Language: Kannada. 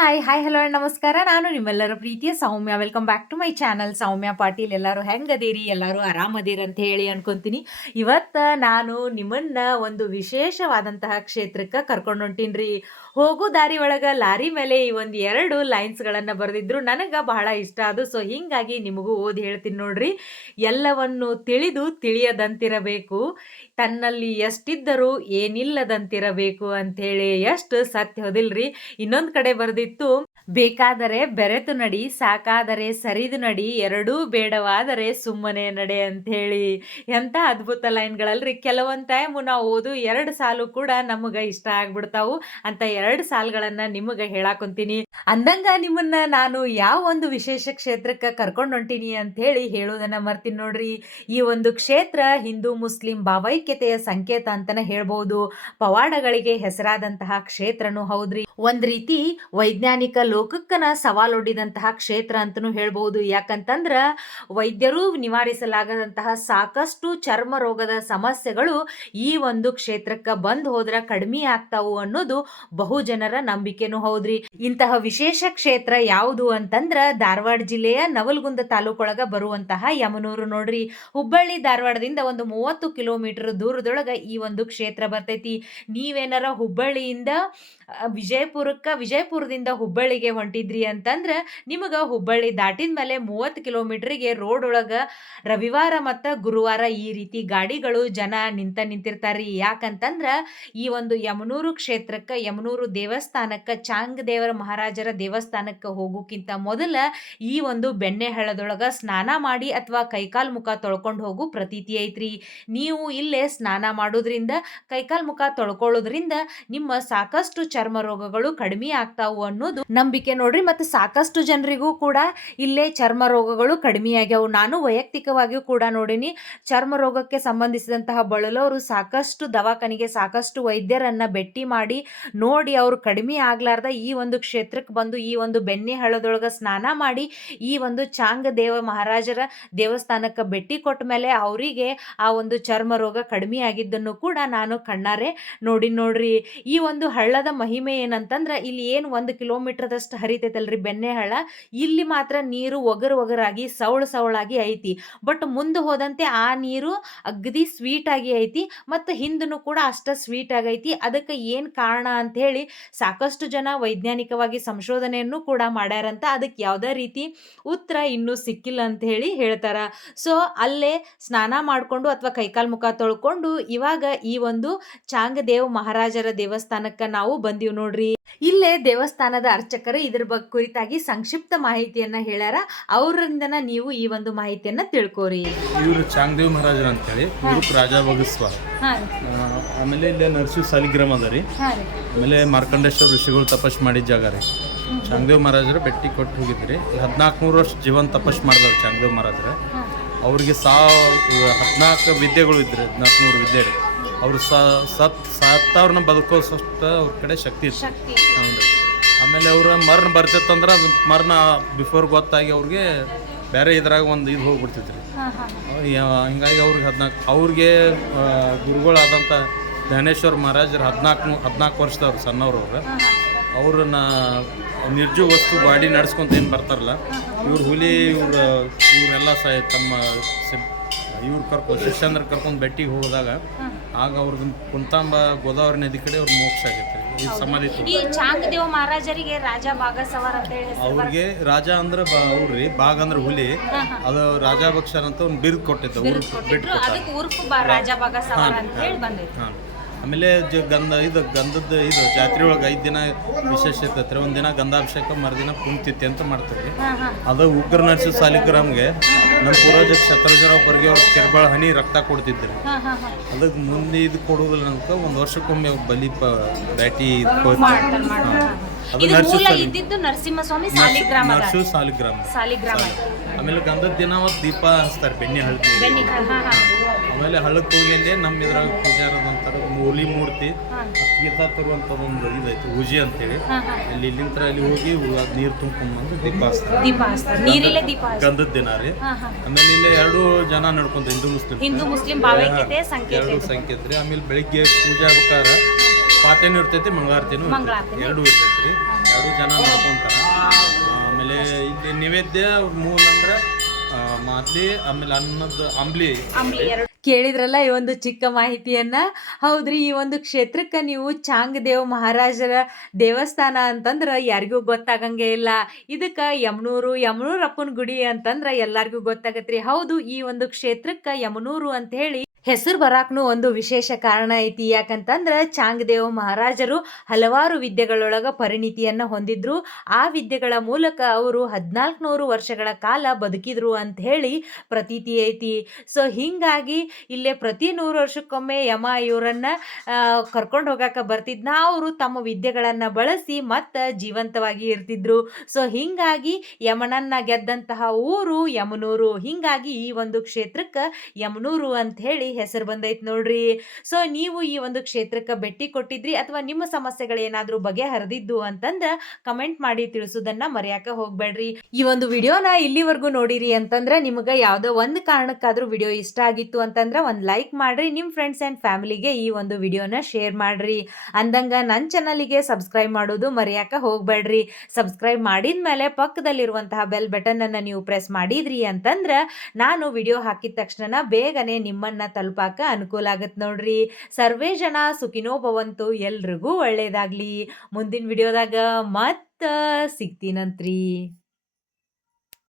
ಹಾಯ್ ಹಾಯ್ ಹಲೋ ನಮಸ್ಕಾರ. ನಾನು ನಿಮ್ಮೆಲ್ಲರ ಪ್ರೀತಿಯ Soumya. Welcome back to my channel Soumya Patil. ಎಲ್ಲರೂ ಹೆಂಗದೀರಿ? ಎಲ್ಲರೂ ಆರಾಮದೀರಿ ಅಂತ ಹೇಳಿ ಅನ್ಕೊಂತೀನಿ. ಇವತ್ತು ನಾನು ನಿಮ್ಮನ್ನ ಒಂದು ವಿಶೇಷವಾದಂತಹ ಕ್ಷೇತ್ರಕ್ಕೆ ಕರ್ಕೊಂಡು ಹೊಂಟೀನ್ರಿ. ಹೋಗೋ ದಾರಿ ಒಳಗೆ, ಲಾರಿ ಮೇಲೆ ಈ ಒಂದು ಎರಡು ಲೈನ್ಸ್ಗಳನ್ನು ಬರೆದಿದ್ರು ನನಗೆ ಬಹಳ ಇಷ್ಟ. ಅದು ಸೊ ಹಿಂಗಾಗಿ ನಿಮಗೂ ಓದಿ ಹೇಳ್ತೀನಿ ನೋಡ್ರಿ. ಎಲ್ಲವನ್ನು ತಿಳಿದು ತಿಳಿಯದಂತಿರಬೇಕು. ತನ್ನಲ್ಲಿ ಎಷ್ಟಿದ್ದರೂ ಏನಿಲ್ಲದಂತಿರಬೇಕು ಅಂಥೇಳಿ ಎಷ್ಟು ಸತ್ಯ ಹೋದಿಲ್ರಿ? ಇನ್ನೊಂದು ಕಡೆ ಬರೆದಿತ್ತು itu ಬೇಕಾದರೆ ಬೆರೆತು ನಡಿ, ಸಾಕಾದರೆ ಸರಿದು ನಡಿ, ಎರಡೂ ಬೇಡವಾದರೆ ಸುಮ್ಮನೆ ನಡೆ ಅಂಥೇಳಿ ಎಂಥ ಅದ್ಭುತ ಲೈನ್ಗಳಲ್ರಿ ಕೆಲವೊಂದು ಟೈಮು ನಾವು ಓದು, ಎರಡು ಸಾಲು ಕೂಡ ನಮಗೆ ಇಷ್ಟ ಆಗ್ಬಿಡ್ತಾವು. ಅಂತ ಎರಡು ಸಾಲುಗಳನ್ನು ನಿಮಗೆ ಹೇಳಾಕೊಂತೀನಿ. ಅಂದಂಗ ನಿಮ್ಮನ್ನ ನಾನು ಯಾವ ಒಂದು ವಿಶೇಷ ಕ್ಷೇತ್ರಕ್ಕೆ ಕರ್ಕೊಂಡು ಹೊಂಟೀನಿ ಅಂತ ಹೇಳಿ ಹೇಳೋದನ್ನ ಮರ್ತೀನಿ ನೋಡ್ರಿ. ಈ ಒಂದು ಕ್ಷೇತ್ರ ಹಿಂದೂ ಮುಸ್ಲಿಂ ಭಾವೈಕ್ಯತೆಯ ಸಂಕೇತ ಅಂತಲೇ ಹೇಳ್ಬೋದು. ಪವಾಡಗಳಿಗೆ ಹೆಸರಾದಂತಹ ಕ್ಷೇತ್ರನೂ ಹೌದ್ರಿ. ಒಂದು ರೀತಿ ವೈಜ್ಞಾನಿಕ ಲೋಕಕ್ಕನ ಸವಾಲೊಡ್ಡಿದಂತಹ ಕ್ಷೇತ್ರ ಅಂತಲೂ ಹೇಳ್ಬೋದು. ಯಾಕಂತಂದ್ರ ವೈದ್ಯರು ನಿವಾರಿಸಲಾಗದಂತಹ ಸಾಕಷ್ಟು ಚರ್ಮ ರೋಗದ ಸಮಸ್ಯೆಗಳು ಈ ಒಂದು ಕ್ಷೇತ್ರಕ್ಕೆ ಬಂದ್ ಹೋದ್ರ ಕಡಿಮೆ ಆಗ್ತಾವು ಅನ್ನೋದು ಬಹು ಜನರ ನಂಬಿಕೆನೂ ಹೌದ್ರಿ. ಇಂತಹ ವಿಶೇಷ ಕ್ಷೇತ್ರ ಯಾವುದು ಅಂತಂದ್ರ ಧಾರವಾಡ ಜಿಲ್ಲೆಯ ನವಲಗುಂದ ತಾಲೂಕೊಳಗ ಬರುವಂತಹ ಯಮನೂರು ನೋಡ್ರಿ. ಹುಬ್ಬಳ್ಳಿ ಧಾರವಾಡದಿಂದ ಒಂದು ಮೂವತ್ತು ಕಿಲೋಮೀಟರ್ ದೂರದೊಳಗ ಈ ಒಂದು ಕ್ಷೇತ್ರ ಬರ್ತೈತಿ. ನೀವೇನಾರ ಹುಬ್ಬಳ್ಳಿಯಿಂದ, ವಿಜಯಪುರಕ್ಕೆ, ವಿಜಯಪುರದಿಂದ ಹುಬ್ಬಳ್ಳಿಗೆ ಹೊಂಟಿದ್ರಿ ಅಂತಂದ್ರೆ ನಿಮಗೆ ಹುಬ್ಬಳ್ಳಿ ದಾಟಿದ ಮೇಲೆ ಮೂವತ್ತು ಕಿಲೋಮೀಟ್ರಿಗೆ ರೋಡ್ ಒಳಗ ರವಿವಾರ ಮತ್ತು ಗುರುವಾರ ಈ ರೀತಿ ಗಾಡಿಗಳು ಜನ ನಿಂತ ನಿಂತಿರ್ತಾರೆ ಯಾಕಂತಂದ್ರ ಈ ಒಂದು ಯಮನೂರು ಕ್ಷೇತ್ರಕ್ಕೆ, ಯಮನೂರು ದೇವಸ್ಥಾನಕ್ಕೆ ಚಾಂಗ್ ದೇವರ ಮಹಾರಾಜರ ದೇವಸ್ಥಾನಕ್ಕೆ ಹೋಗೋಕ್ಕಿಂತ ಮೊದಲ ಈ ಒಂದು ಬೆಣ್ಣೆ ಹಳ್ಳದೊಳಗ ಸ್ನಾನ ಮಾಡಿ ಅಥವಾ ಕೈಕಾಲ್ ಮುಖ ತೊಳ್ಕೊಂಡು ಹೋಗು ಪ್ರತೀತಿ ಐತ್ರಿ. ನೀವು ಇಲ್ಲೇ ಸ್ನಾನ ಮಾಡೋದ್ರಿಂದ, ಕೈಕಾಲ್ ಮುಖ ತೊಳ್ಕೊಳ್ಳೋದ್ರಿಂದ ನಿಮ್ಮ ಸಾಕಷ್ಟು ಚರ್ಮ ರೋಗಗಳು ಕಡಿಮೆ ಆಗ್ತಾವು ಅನ್ನೋದು ನಂಬಿಕೆ ನೋಡ್ರಿ, ಮತ್ತು ಸಾಕಷ್ಟು ಜನರಿಗೂ ಕೂಡ ಇಲ್ಲೇ ಚರ್ಮ ರೋಗಗಳು ಕಡಿಮೆ ಆಗ್ಯಾವು ನಾನು ವೈಯಕ್ತಿಕವಾಗಿಯೂ ಕೂಡ ನೋಡಿನಿ, ಚರ್ಮ ರೋಗಕ್ಕೆ ಸಂಬಂಧಿಸಿದಂತಹ ಬಳಲೋರು ಸಾಕಷ್ಟು ದವಾಖಾನಿಗೆ ಸಾಕಷ್ಟು ವೈದ್ಯರನ್ನ ಭೇಟಿ ಮಾಡಿ, ನೋಡಿ ಅವರು ಕಡಿಮೆ ಆಗ್ಲಾರ್ದ ಈ ಒಂದು ಕ್ಷೇತ್ರಕ್ಕೆ ಬಂದು, ಈ ಒಂದು ಬೆಣ್ಣೆ ಹಳ್ಳದೊಳಗೆ ಸ್ನಾನ ಮಾಡಿ, ಈ ಒಂದು ಚಾಂಗ ದೇವ ಮಹಾರಾಜರ ದೇವಸ್ಥಾನಕ್ಕೆ ಭೇಟಿ ಕೊಟ್ಟ ಮೇಲೆ ಅವರಿಗೆ ಆ ಒಂದು ಚರ್ಮ ರೋಗ ಕಡಿಮೆ ಆಗಿದ್ದನ್ನು ಕೂಡ ನಾನು ಕಣ್ಣಾರೆ ನೋಡಿ ನೋಡ್ರಿ. ಈ ಒಂದು ಹಳ್ಳದ ಮಹಿಮೆ ಏನಂತಂದ್ರೆ, ಇಲ್ಲಿ ಏನು ಒಂದು ಕಿಲೋಮೀಟರ್ದಷ್ಟು ಹರಿತೈತಲ್ರಿ ಬೆಣ್ಣೆಹಳ್ಳ ಇಲ್ಲಿ ಮಾತ್ರ ನೀರು ಒಗರು ಒಗರಾಗಿ, ಸವಳು ಸವಳಾಗಿ ಐತಿ. ಬಟ್ ಮುಂದೆ ಹೋದಂತೆ ಆ ನೀರು ಅಗದಿ ಸ್ವೀಟ್ ಆಗಿ ಐತಿ ಮತ್ತು ಹಿಂದೂ ಕೂಡ ಅಷ್ಟ ಸ್ವೀಟ್ ಆಗೈತಿ. ಅದಕ್ಕೆ ಏನು ಕಾರಣ ಅಂತ ಹೇಳಿ ಸಾಕಷ್ಟು ಜನ ವೈಜ್ಞಾನಿಕವಾಗಿ ಸಂಶೋಧನೆಯನ್ನು ಕೂಡ ಮಾಡ್ಯಾರಂತ. ಅದಕ್ಕೆ ಯಾವುದೇ ರೀತಿ ಉತ್ತರ ಇನ್ನೂ ಸಿಕ್ಕಿಲ್ಲ ಅಂತ ಹೇಳಿ ಹೇಳ್ತಾರ. ಸೊ ಅಲ್ಲೇ ಸ್ನಾನ ಮಾಡಿಕೊಂಡು ಅಥವಾ ಕೈಕಾಲು ಮುಖ ತೊಳ್ಕೊಂಡು ಇವಾಗ ಈ ಒಂದು ಚಾಂಗದೇವ್ ಮಹಾರಾಜರ ದೇವಸ್ಥಾನಕ್ಕೆ ನಾವು ಬಂದೀವಿ ನೋಡ್ರಿ. ಇಲ್ಲೇ ದೇವಸ್ಥಾನದ ಅರ್ಚಕರು ಇದ್ರ ಬಗ್ಗೆ ಕುರಿತಾಗಿ ಸಂಕ್ಷಿಪ್ತ ಮಾಹಿತಿಯನ್ನ ಹೇಳ್ಯಾರ. ಅವರಿಂದನ ನೀವು ಈ ಒಂದು ಮಾಹಿತಿಯನ್ನ ತಿಳ್ಕೋರಿ. ಇವರು ಚಾಂಗದೇವ್ ಮಹಾರಾಜರು ಅಂತೇಳಿ. ಹೇಳಿ ರಾಜ ಬಗಸ್ವ ಆಮೇಲೆ ಇಲ್ಲೇ ನರಸಿಂಹ ಸಾಲಿಗ್ರಾಮ ಅದ ರೀ. ಆಮೇಲೆ ಮಾರ್ಕಂಡೇಶ್ವರ ಋಷಿಗಳು ತಪಸ್ ಮಾಡಿದ ಜಾಗ ರೀ. ಚಾಂಗ್ದೇವ್ ಮಹಾರಾಜರು ಬೆಟ್ಟಿ ಕೊಟ್ಟು ಹೋಗಿದ್ರಿ. ಹದಿನಾಲ್ಕು ನೂರು ವರ್ಷ ಜೀವನ ತಪಸ್ ಮಾಡಿದವ್ರು ಚಾಂಗ್ದೇವ್ ಮಹಾರಾಜರು. ಅವ್ರಿಗೆ ಸಾ ಹದಿನಾಲ್ಕು ವಿದ್ಯೆಗಳು ಇದ್ರಿ ಹದಿನಾಲ್ಕು ನೂರು ವಿದ್ಯೆ ರೀ ಅವ್ರು ಸತ್ ಸತ್ತವ್ರನ್ನ ಬದುಕೋಸಷ್ಟು ಅವ್ರ ಕಡೆ ಶಕ್ತಿ ಇತ್ತು. ಶಕ್ತಿ ಆಮೇಲೆ ಅವ್ರ ಮರಣ ಬರ್ತಿತ್ತಂದ್ರೆ ಅದು ಮರಣ ಬಿಫೋರ್ ಗೊತ್ತಾಗಿ ಅವ್ರಿಗೆ ಬೇರೆ ಇದ್ರಾಗ ಒಂದು ಇದು ಹೋಗ್ಬಿಡ್ತೈತೆ ರೀ ಹಿಂಗಾಗಿ ಅವ್ರಿಗೆ ಹದಿನಾಲ್ಕು ಅವ್ರಿಗೆ ಗುರುಗಳಾದಂಥ ಜ್ಞಾನೇಶ್ವರ ಮಹಾರಾಜರು ಹದಿನಾಲ್ಕು ಹದಿನಾಲ್ಕು ವರ್ಷದವ್ರು ಸಣ್ಣವ್ರು ಅವ್ರು. ಅವ್ರನ್ನ ನಿರ್ಜೀವ ವಸ್ತು ಬಾಡಿ ನಡ್ಸ್ಕೊಂತ ಏನು ಬರ್ತಾರಲ್ಲ ಇವ್ರು ಹುಲಿ ಇವ್ರ ಇವರೆಲ್ಲ ಸ ತಮ್ಮ ಇವ್ರು ಕರ್ಕೊ ಶಿಷ್ಯಂದ್ರ ಕರ್ಕೊಂಡು ಬೆಟ್ಟಿಗೆ ಹೋದಾಗ ಆಗ ಅವ್ರದ್ದು ಕುಂತಾಂಬ ಗೋದಾವರಿ ನದಿ ಕಡೆ ಅವ್ರ ಮೋಕ್ಷ ಆಗೈತೆ. ಈ ಸಮಾಧಿ ಈ ಚಾಂಗದೇವ ಮಹಾರಾಜರಿಗೆ ರಾಜ ಬಾಗಸವರ್ ಅಂತ ಹೇಳಿ ಅವ್ರಿಗೆ ರಾಜ ಅಂದ್ರೆ ಅವ್ರಿ ಭಾಗ ಅಂದ್ರೆ ಹುಲಿ. ಅದು ರಾಜಾ ಭಕ್ಷರ್ ಅಂತ ಒಂದು ಬಿರುದು ಕೊಟ್ಟಿದ್ದ ಅದಕ್ಕೆ ಉರ್ಫು ರಾಜ ಬಾಗಸವರ್ ಅಂತ ಹೇಳಿ ಬಂದೈತೆ ಹಾಂ. ಆಮೇಲೆ ಜ ಗಂಧ ಇದು ಗಂಧದ ಇದು ಜಾತ್ರೆ ಒಳಗೆ ಐದು ದಿನ ವಿಶೇಷ ಇರ್ತೈತೆ ರೀ ಒಂದು ದಿನ ಗಂಧಾಭಿಷೇಕ ಮರುದಿನ ಕುಂತಿತ್ತಿ ಅಂತ ಮಾಡ್ತೀವಿ. ಅದು ಉಗ್ರ ನರಸಿಂಹ ಸಾಲಿಗ್ರಾಮ್ಗೆ ನಮ್ಮ ಪೂರ್ವಜ ಕ್ಷತ್ರಜರಾವ್ ಬರ್ಗೆ ಅವ್ರು ಕೆರ್ಬಾಳ ಹನಿ ರಕ್ತ ಕೊಡ್ತಿದ್ರು. ಅದಕ್ಕೆ ಮುಂದೆ ಇದು ಕೊಡೋದಿಲ್ಲ ಅಂತ ಒಂದು ವರ್ಷಕ್ಕೊಮ್ಮೆ ಬಲಿ ಪ ಬ್ಯಾಟಿ ಅದು ಇದು ನರಸಿಂಹ ನರಸಿಂಹಸ್ವಾಮಿ ಸಾಲಿಗ್ರಾಮ ನರಸಿಂಹ ಸಾಲಿಗ್ರಾಮ. ಸಾಲಿಗ್ರಾಮ ಆಮೇಲೆ ಗಂಧದ ದಿನ ಅವತ್ತು ದೀಪ ಹಚ್ತಾರೆ ಬೆಣ್ಣೆ ಹಳ್ಳಿ ಆಮೇಲೆ ಹಳ್ಳಕ್ಕೆ ಹೋಗಿ ನಮ್ಮ ಇದ್ರಾಗ ಪೂಜಾರದ ಮೂಲಿ ಮೂರ್ತಿ ತೀರ್ಥ ಒಂದು ಇದೈತಿ ಉಜಿ ಅಂತೇಳಿ. ಅಲ್ಲಿ ಇಲ್ಲಿಂದ ಅಲ್ಲಿ ಹೋಗಿ ನೀರು ತುಂಬ್ಕೊಂಡ್ಬಂದು ದೀಪ ಹಚ್ತಾರೆ ದೀಪ ಹಚ್ತಾರೆ ನೀರಿಲ್ಲೇ ದೀಪ ಹಚ್ತಾರೆ ಗಂಧದ ದಿನ ರೀ. ಆಮೇಲೆ ಇಲ್ಲಿ ಎರಡು ಜನ ನಡ್ಕೊಂತ ಹಿಂದೂ ಮುಸ್ಲಿಂ ಹಿಂದೂ ಮುಸ್ಲಿಂ ಭಾವೈಕ್ಯತೆ ಸಂಕೇತ ಎರಡು. ಸಂಕೇತ ರೀ. ಆಮೇಲೆ ಬೆಳಿಗ್ಗೆ ಪೂಜೆ ಆಗ್ಬೇಕಾರ ಪಾತೇನು ಇರ್ತೈತಿ ಮಂಗಳಾರತಿನೂ ಎರಡು ಇರ್ತೈತಿ ರೀ. ಎರಡು ಜನ ನಡ್ಕೊಂತಾರ. ಆಮೇಲೆ ಇಲ್ಲಿ ನೈವೇದ್ಯ ಮೂಲ ಅಂದ್ರೆ ಮಾದ್ಲಿ ಆಮೇಲೆ ಅನ್ನದ ಅಂಬ್ಲಿ. ಕೇಳಿದ್ರಲ್ಲ ಈ ಒಂದು ಚಿಕ್ಕ ಮಾಹಿತಿಯನ್ನ? ಹೌದ್ರಿ, ಈ ಒಂದು ಕ್ಷೇತ್ರಕ್ಕೆ ನೀವು ಚಾಂಗದೇವ್ ಮಹಾರಾಜರ ದೇವಸ್ಥಾನ ಅಂತಂದ್ರೆ ಯಾರಿಗೂ ಗೊತ್ತಾಗಂಗೆ ಇಲ್ಲ. ಇದಕ್ಕೆ ಯಮನೂರು, ಯಮನೂರಪ್ಪನ ಗುಡಿ ಅಂತಂದ್ರೆ ಎಲ್ಲರಿಗೂ ಗೊತ್ತಾಗತ್ರಿ. ಹೌದು, ಈ ಒಂದು ಕ್ಷೇತ್ರಕ್ಕೆ ಯಮನೂರು ಅಂತ ಹೇಳಿ ಹೆಸರು ಬರಾಕ್ನು ಒಂದು ವಿಶೇಷ ಕಾರಣ ಐತಿ. ಯಾಕಂತಂದ್ರೆ ಚಾಂಗದೇವ ಮಹಾರಾಜರು ಹಲವಾರು ವಿದ್ಯೆಗಳೊಳಗ ಪರಿಣಿತಿಯನ್ನ ಹೊಂದಿದ್ರು. ಆ ವಿದ್ಯೆಗಳ ಮೂಲಕ ಅವರು ಹದಿನಾಲ್ಕುನೂರು ವರ್ಷಗಳ ಕಾಲ ಬದುಕಿದ್ರು ಅಂತ ಹೇಳಿ ಪ್ರತೀತಿ ಐತಿ. ಸೊ, ಹಿಂಗಾಗಿ ಇಲ್ಲೇ ಪ್ರತಿ ನೂರು ವರ್ಷಕ್ಕೊಮ್ಮೆ ಯಮ ಇವರನ್ನ ಕರ್ಕೊಂಡು ಹೋಗಾಕ ಬರ್ತಿದ್ನ. ಅವರು ತಮ್ಮ ವಿದ್ಯೆಗಳನ್ನು ಬಳಸಿ ಮತ್ತೆ ಜೀವಂತವಾಗಿ ಇರ್ತಿದ್ರು. ಸೊ, ಹಿಂಗಾಗಿ ಯಮನನ್ನ ಗೆದ್ದಂತಹ ಊರು ಯಮನೂರು. ಹಿಂಗಾಗಿ ಈ ಒಂದು ಕ್ಷೇತ್ರಕ್ಕೆ ಯಮನೂರು ಅಂತ ಹೇಳಿ ಹೆಸರು ಬಂದೈತ್ ನೋಡ್ರಿ. ಸೊ ನೀವು ಈ ಒಂದು ಕ್ಷೇತ್ರಕ್ಕೆ ಭೇಟಿ ಕೊಟ್ಟಿದ್ರಿ ಅಥವಾ ನಿಮ್ಮ ಸಮಸ್ಯೆಗಳೇನಾದ್ರೂ ಬಗೆಹರಿದಿದ್ದು ಅಂತಂದ್ರೆ ಕಮೆಂಟ್ ಮಾಡಿ ತಿಳಿಸೋದನ್ನ ಮರೆಯಾಕ ಹೋಗ್ಬೇಡ್ರಿ. ಈ ಒಂದು ವಿಡಿಯೋನ ಇಲ್ಲಿವರೆಗೂ ನೋಡಿರಿ ಅಂತಂದ್ರೆ ನಿಮಗೆ ಯಾವುದೋ ಒಂದು ಕಾರಣಕ್ಕಾದ್ರೂ ವಿಡಿಯೋ ಇಷ್ಟ ಆಗಿತ್ತು ಅಂತಂದ್ರೆ ಒಂದು ಲೈಕ್ ಮಾಡ್ರಿ ನಿಮ್ಮ ಫ್ರೆಂಡ್ಸ್ ಆ್ಯಂಡ್ ಫ್ಯಾಮಿಲಿಗೆ ಈ ಒಂದು ವಿಡಿಯೋನ ಶೇರ್ ಮಾಡ್ರಿ. ಅಂದಂಗ ನನ್ನ ಚಾನಲಿಗೆ ಸಬ್ಸ್ಕ್ರೈಬ್ ಮಾಡೋದು ಮರೆಯಾಕ ಹೋಗ್ಬೇಡ್ರಿ. ಸಬ್ಸ್ಕ್ರೈಬ್ ಮಾಡಿದ್ಮೇಲೆ ಪಕ್ಕದಲ್ಲಿರುವಂತಹ ಬೆಲ್ ಬಟನ್ ಅನ್ನ ನೀವು ಪ್ರೆಸ್ ಮಾಡಿದ್ರಿ ಅಂತಂದ್ರ ನಾನು ವಿಡಿಯೋ ಹಾಕಿದ ತಕ್ಷಣ ಬೇಗನೆ ನಿಮ್ಮನ್ನ ತಲುಪಾಕ ಅನುಕೂಲ ಆಗತ್ತೆ ನೋಡ್ರಿ. ಸರ್ವೇ ಜನ ಸುಖಿನೋ ಭವಂತು ಎಲ್ರಿಗೂ ಒಳ್ಳೇದಾಗ್ಲಿ. ಮುಂದಿನ ವಿಡಿಯೋದಾಗ ಮತ್ತೆ ಸಿಗ್ತೀನಂತ್ರಿ.